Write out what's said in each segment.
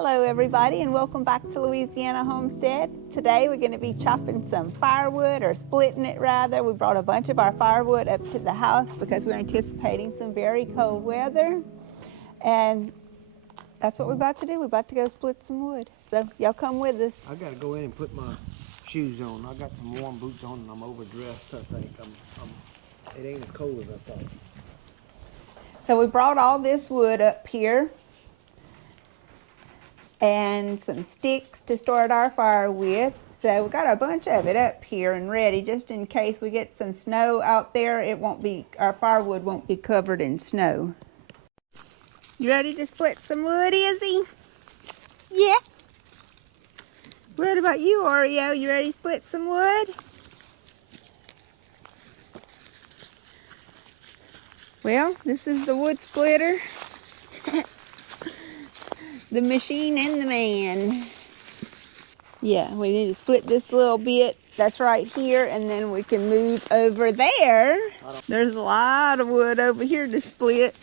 Hello everybody and welcome back to Louisiana Homestead. Today we're going to be chopping some firewood, or splitting it rather. We brought a bunch of our firewood up to the house because we're anticipating some very cold weather. And that's what we're about to do. We're about to go split some wood. So y'all come with us. I gotta go in and put my shoes on. I got some warm boots on and I'm overdressed, I think. It ain't as cold as I thought. So we brought all this wood up here and some sticks to start our fire with. So we got a bunch of it up here and ready just in case we get some snow out there. Our firewood won't be covered in snow. You ready to split some wood, Izzy? Yeah. What about you, Oreo? You ready to split some wood? Well, this is the wood splitter. The machine and the man. Yeah, we need to split this little bit that's right here, and then we can move over there. There's a lot of wood over here to split.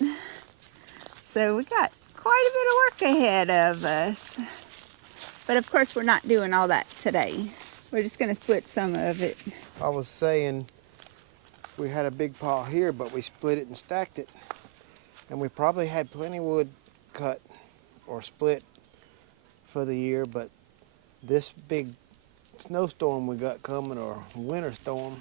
So we got quite a bit of work ahead of us. But of course we're not doing all that today. We're just gonna split some of it. I was saying we had a big pile here, but we split it and stacked it. And we probably had plenty of wood cut or split for the year, but this big snowstorm we got coming, or winter storm,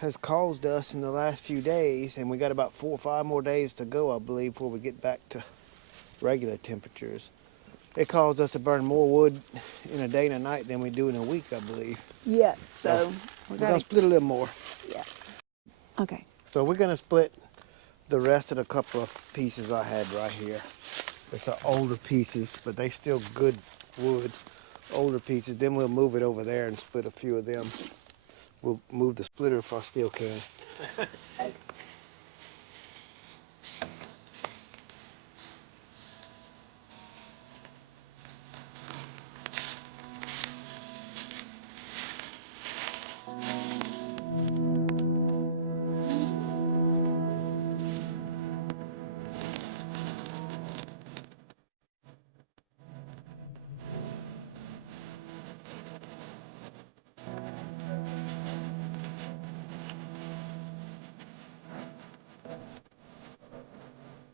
has caused us in the last few days, and we got about 4 or 5 more days to go, I believe, before we get back to regular temperatures. It caused us to burn more wood in a day and a night than we do in a week, I believe. Yes, so we're gonna split a little more. Yeah. Okay. So we're gonna split the rest of the couple of pieces I had right here. It's older pieces, but they still good wood. Older pieces. Then we'll move it over there and split a few of them. We'll move the splitter if I still can.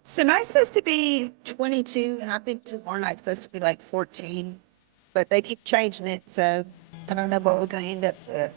So tonight's supposed to be 22, and I think tomorrow night's supposed to be like 14. But they keep changing it, so I don't know what we're going to end up with.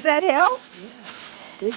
Does that help? Big.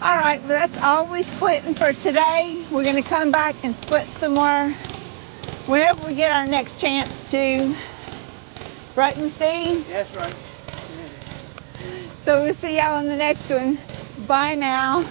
All right, well, that's all we're splitting for today. We're going to come back and split some more whenever we get our next chance to. Right, Miss Dean? That's right. So we'll see y'all in the next one. Bye now.